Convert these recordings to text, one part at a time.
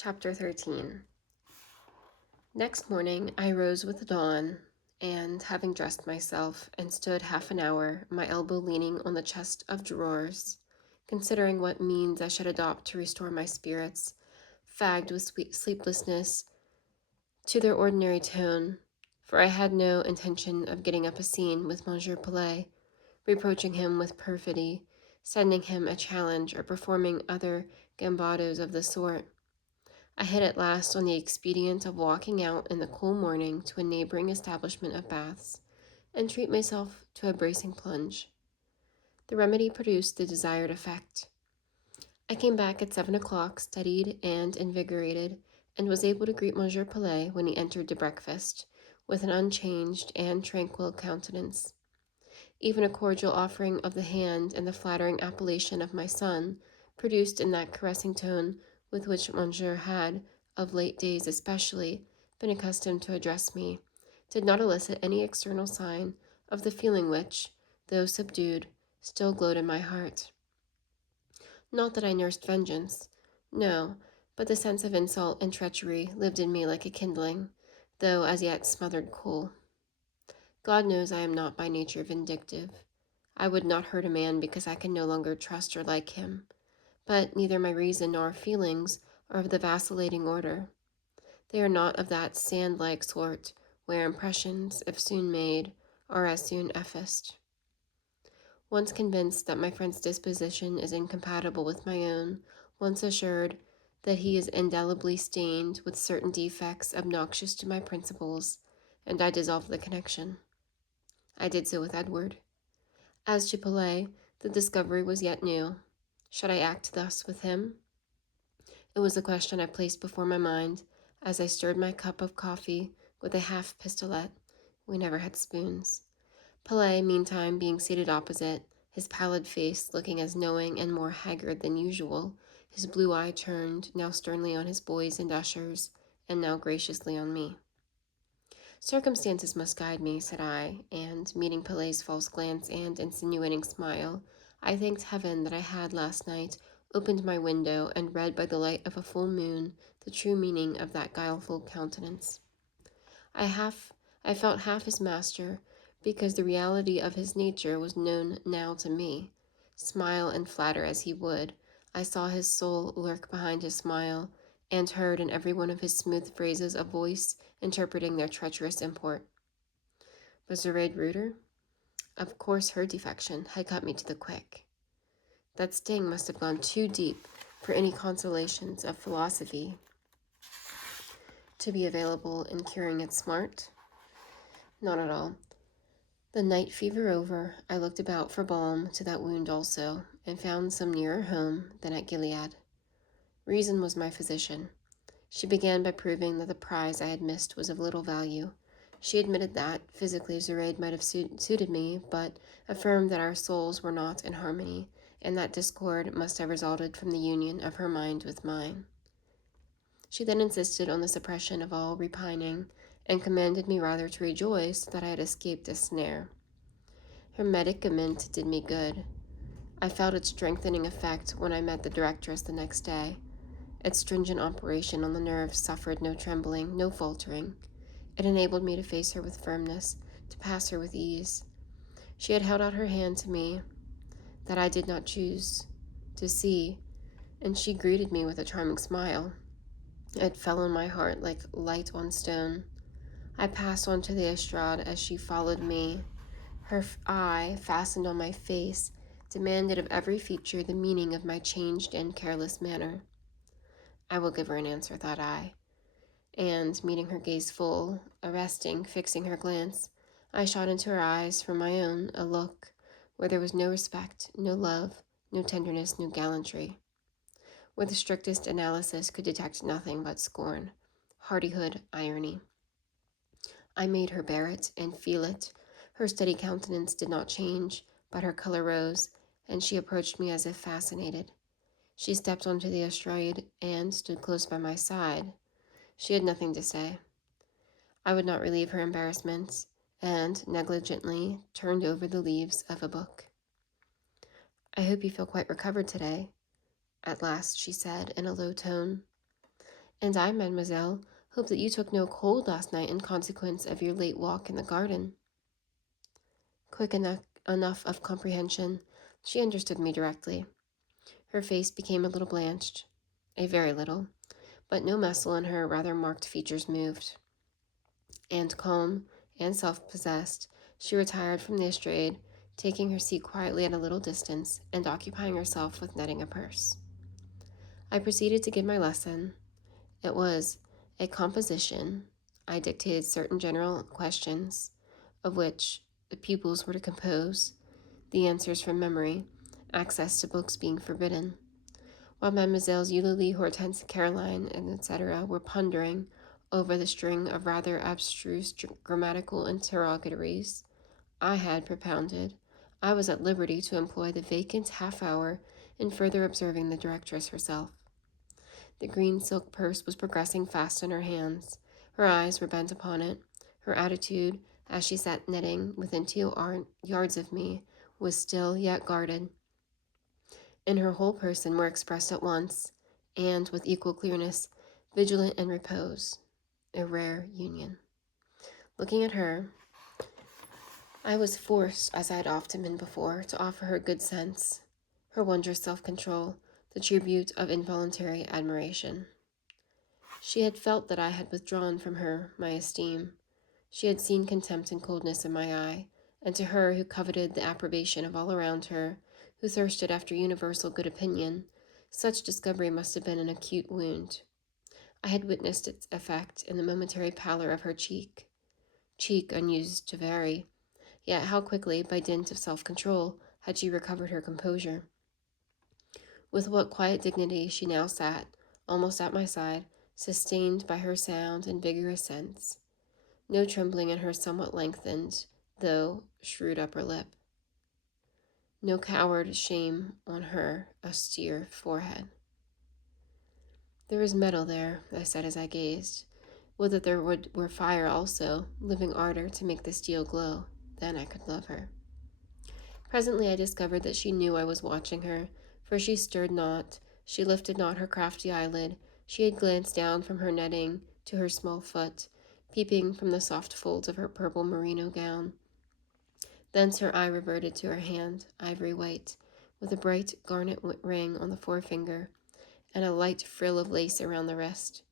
Chapter 13. Next morning I rose with the dawn, and having dressed myself and stood half an hour, my elbow leaning on the chest of drawers, considering what means I should adopt to restore my spirits, fagged with sleeplessness, to their ordinary tone, for I had no intention of getting up a scene with Monsieur Pelet, reproaching him with perfidy, sending him a challenge, or performing other gambados of the sort. I hit at last on the expedient of walking out in the cool morning to a neighboring establishment of baths, and treat myself to a bracing plunge. The remedy produced the desired effect. I came back at 7 o'clock, steadied and invigorated, and was able to greet Monsieur Pelet when he entered to breakfast, with an unchanged and tranquil countenance. Even a cordial offering of the hand and the flattering appellation of my son, produced in that caressing tone with which Monsieur had, of late days especially, been accustomed to address me, did not elicit any external sign of the feeling which, though subdued, still glowed in my heart. Not that I nursed vengeance, no, but the sense of insult and treachery lived in me like a kindling, though as yet smothered coal. God knows I am not by nature vindictive. I would not hurt a man because I can no longer trust or like him, but neither my reason nor feelings are of the vacillating order. They are not of that sand-like sort where impressions, if soon made, are as soon effaced. Once convinced that my friend's disposition is incompatible with my own, once assured that he is indelibly stained with certain defects obnoxious to my principles, and I dissolved the connection. I did so with Edward. As to Pelet, the discovery was yet new. Should I act thus with him? It was a question I placed before my mind as I stirred my cup of coffee with a half pistolet. We never had spoons. Pelet, meantime, being seated opposite, his pallid face looking as knowing and more haggard than usual, his blue eye turned, now sternly on his boys and ushers, and now graciously on me. Circumstances must guide me, said I, and, meeting Pelet's false glance and insinuating smile, I thanked heaven that I had last night opened my window and read by the light of a full moon the true meaning of that guileful countenance. I felt half his master, because the reality of his nature was known now to me. Smile and flatter as he would, I saw his soul lurk behind his smile, and heard in every one of his smooth phrases a voice interpreting their treacherous import. Was Zoraide ruder? Of course her defection had cut me to the quick. That sting must have gone too deep for any consolations of philosophy to be available in curing its smart. Not at all. The night fever over, I looked about for balm to that wound also, and found some nearer home than at Gilead. Reason was my physician. She began by proving that the prize I had missed was of little value. She admitted that, physically, Zoraide might have suited me, but affirmed that our souls were not in harmony, and that discord must have resulted from the union of her mind with mine. She then insisted on the suppression of all repining, and commanded me rather to rejoice that I had escaped a snare. Her medicament did me good. I felt its strengthening effect when I met the directress the next day. Its stringent operation on the nerves suffered no trembling, no faltering. It enabled me to face her with firmness, to pass her with ease. She had held out her hand to me that I did not choose to see, and she greeted me with a charming smile. It fell on my heart like light on stone. I passed on to the estrade as she followed me. Her eye, fastened on my face, demanded of every feature the meaning of my changed and careless manner. I will give her an answer, thought I, and, meeting her gaze full, arresting, fixing her glance, I shot into her eyes from my own a look where there was no respect, no love, no tenderness, no gallantry, where the strictest analysis could detect nothing but scorn, hardihood, irony. I made her bear it and feel it. Her steady countenance did not change, but her color rose, and she approached me as if fascinated. She stepped onto the estrade and stood close by my side. She had nothing to say. I would not relieve her embarrassment, and negligently turned over the leaves of a book. I hope you feel quite recovered today, at last she said in a low tone. And I, mademoiselle, hope that you took no cold last night in consequence of your late walk in the garden. Quick enough of comprehension, she understood me directly. Her face became a little blanched, a very little, but no muscle in her rather marked features moved. And calm and self-possessed, she retired from the estrade, taking her seat quietly at a little distance and occupying herself with netting a purse. I proceeded to give my lesson. It was a composition. I dictated certain general questions, of which the pupils were to compose, the answers from memory, access to books being forbidden, while Mesdemoiselles Eulalie, Hortense, Caroline, and etc. were pondering over the string of rather abstruse grammatical interrogatories I had propounded. I was at liberty to employ the vacant half-hour in further observing the directress herself. The green silk purse was progressing fast in her hands. Her eyes were bent upon it. Her attitude, as she sat knitting within 2 yards of me, was still yet guarded. In her whole person were expressed at once, and with equal clearness, vigilance and repose, a rare union. Looking at her, I was forced, as I had often been before, to offer her good sense, her wondrous self-control, the tribute of involuntary admiration. She had felt that I had withdrawn from her my esteem. She had seen contempt and coldness in my eye, and to her who coveted the approbation of all around her, who thirsted after universal good opinion, such discovery must have been an acute wound. I had witnessed its effect in the momentary pallor of her cheek unused to vary, yet how quickly, by dint of self-control, had she recovered her composure. With what quiet dignity she now sat, almost at my side, sustained by her sound and vigorous sense. No trembling in her somewhat lengthened, though shrewd upper lip. No coward shame on her austere forehead. There is metal there, I said as I gazed. Would that there were fire also, living ardor to make the steel glow. Then I could love her. Presently I discovered that she knew I was watching her, for she stirred not, she lifted not her crafty eyelid. She had glanced down from her netting to her small foot, peeping from the soft folds of her purple merino gown. Thence her eye reverted to her hand, ivory white, with a bright garnet ring on the forefinger, and a light frill of lace around the wrist.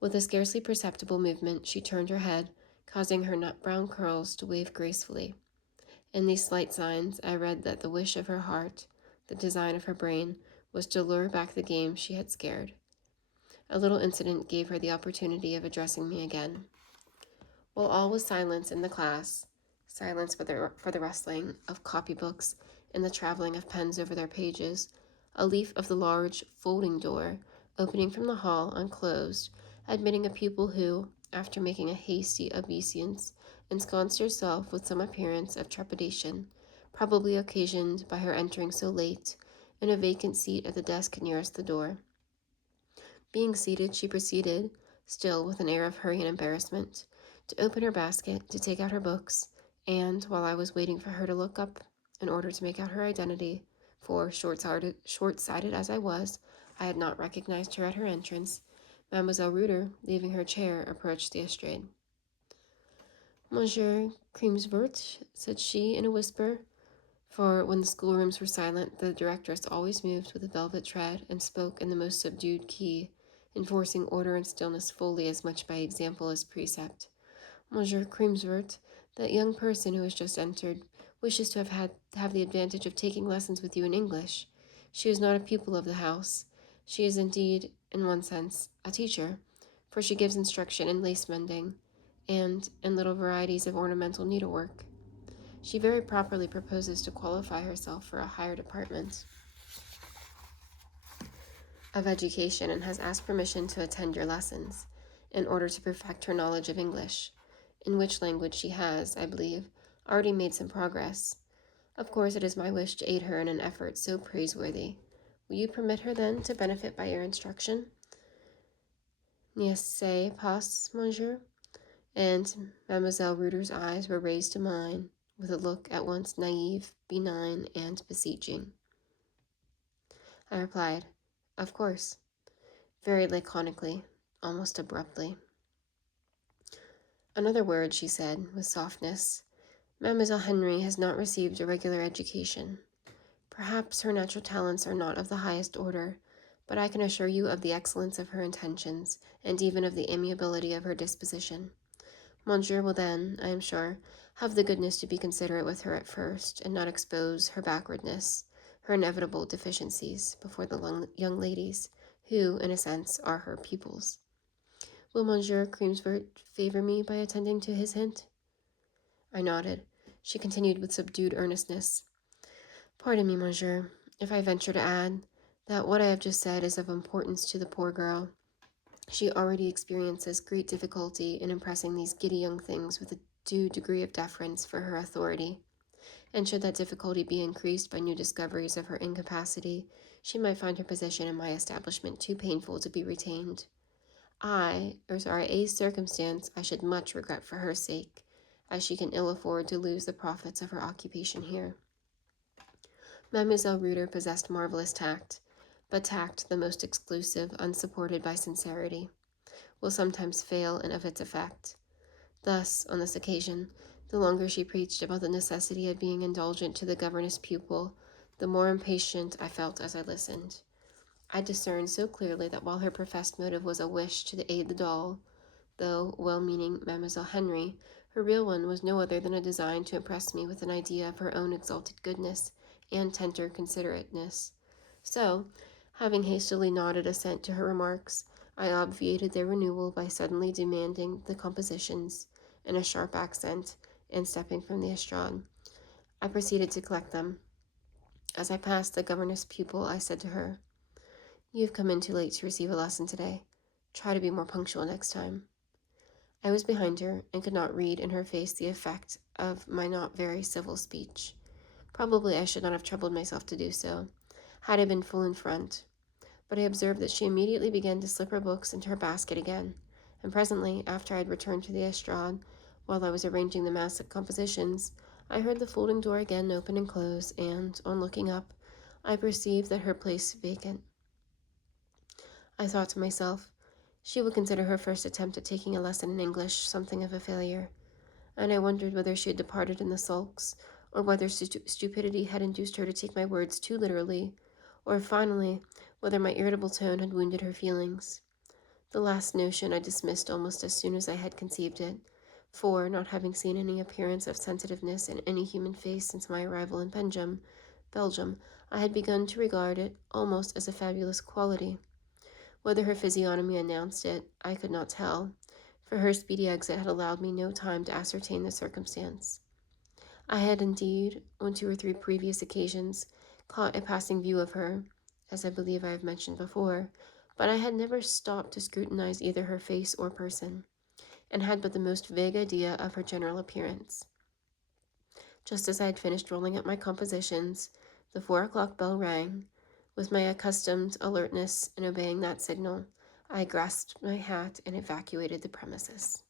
With a scarcely perceptible movement, she turned her head, causing her nut-brown curls to wave gracefully. In these slight signs, I read that the wish of her heart, the design of her brain, was to lure back the game she had scared. A little incident gave her the opportunity of addressing me again. While all was silence in the class, silence for the rustling of copybooks and the traveling of pens over their pages, a leaf of the large folding door, opening from the hall, unclosed, admitting a pupil who, after making a hasty obeisance, ensconced herself with some appearance of trepidation, probably occasioned by her entering so late, in a vacant seat at the desk nearest the door. Being seated, she proceeded, still with an air of hurry and embarrassment, to open her basket, to take out her books, and, while I was waiting for her to look up in order to make out her identity, for, short-sighted as I was, I had not recognized her at her entrance, Mademoiselle Reuter, leaving her chair, approached the estrade. "Monsieur Creamsvert," said she in a whisper, for when the schoolrooms were silent, the directress always moved with a velvet tread and spoke in the most subdued key, enforcing order and stillness fully as much by example as precept. "Monsieur Creamsvert, that young person who has just entered, wishes to have the advantage of taking lessons with you in English. She is not a pupil of the house. She is indeed, in one sense, a teacher, for she gives instruction in lace mending and in little varieties of ornamental needlework. She very properly proposes to qualify herself for a higher department of education and has asked permission to attend your lessons in order to perfect her knowledge of English, in which language she has, I believe, already made some progress. Of course, it is my wish to aid her in an effort so praiseworthy. Will you permit her, then, to benefit by your instruction?" "N'est-ce pas, monsieur?" And Mademoiselle Reuter's eyes were raised to mine with a look at once naive, benign, and beseeching. I replied, "Of course," very laconically, almost abruptly. "Another word," she said, with softness. "Mademoiselle Henry has not received a regular education. Perhaps her natural talents are not of the highest order, but I can assure you of the excellence of her intentions, and even of the amiability of her disposition. Monsieur will then, I am sure, have the goodness to be considerate with her at first, and not expose her backwardness, her inevitable deficiencies, before the young ladies, who, in a sense, are her pupils. Will Monsieur Creamsford favor me by attending to his hint?" I nodded. She continued with subdued earnestness. "Pardon me, Monsieur, if I venture to add that what I have just said is of importance to the poor girl. She already experiences great difficulty in impressing these giddy young things with a due degree of deference for her authority, and should that difficulty be increased by new discoveries of her incapacity, she might find her position in my establishment too painful to be retained. A circumstance I should much regret for her sake, as she can ill afford to lose the profits of her occupation here." Mademoiselle Reuter possessed marvelous tact, but tact, the most exclusive, unsupported by sincerity, will sometimes fail in of its effect. Thus, on this occasion, the longer she preached about the necessity of being indulgent to the governess pupil, the more impatient I felt as I listened. I discerned so clearly that while her professed motive was a wish to aid the doll, though well-meaning Mademoiselle Henry, her real one was no other than a design to impress me with an idea of her own exalted goodness and tender considerateness. So, having hastily nodded assent to her remarks, I obviated their renewal by suddenly demanding the compositions in a sharp accent, and stepping from the estrade, I proceeded to collect them. As I passed the governess pupil, I said to her, "You have come in too late to receive a lesson today. Try to be more punctual next time." I was behind her, and could not read in her face the effect of my not very civil speech. Probably I should not have troubled myself to do so, had I been full in front, but I observed that she immediately began to slip her books into her basket again, and presently, after I had returned to the estrade, while I was arranging the mass of compositions, I heard the folding door again open and close, and, on looking up, I perceived that her place vacant. I thought to myself, she would consider her first attempt at taking a lesson in English something of a failure, and I wondered whether she had departed in the sulks, or whether stupidity had induced her to take my words too literally, or, finally, whether my irritable tone had wounded her feelings. The last notion I dismissed almost as soon as I had conceived it, for, not having seen any appearance of sensitiveness in any human face since my arrival in Belgium, I had begun to regard it almost as a fabulous quality. Whether her physiognomy announced it, I could not tell, for her speedy exit had allowed me no time to ascertain the circumstance. I had indeed, on 2 or 3 previous occasions, caught a passing view of her, as I believe I have mentioned before, but I had never stopped to scrutinize either her face or person, and had but the most vague idea of her general appearance. Just as I had finished rolling up my compositions, the 4 o'clock bell rang. With my accustomed alertness in obeying that signal, I grasped my hat and evacuated the premises.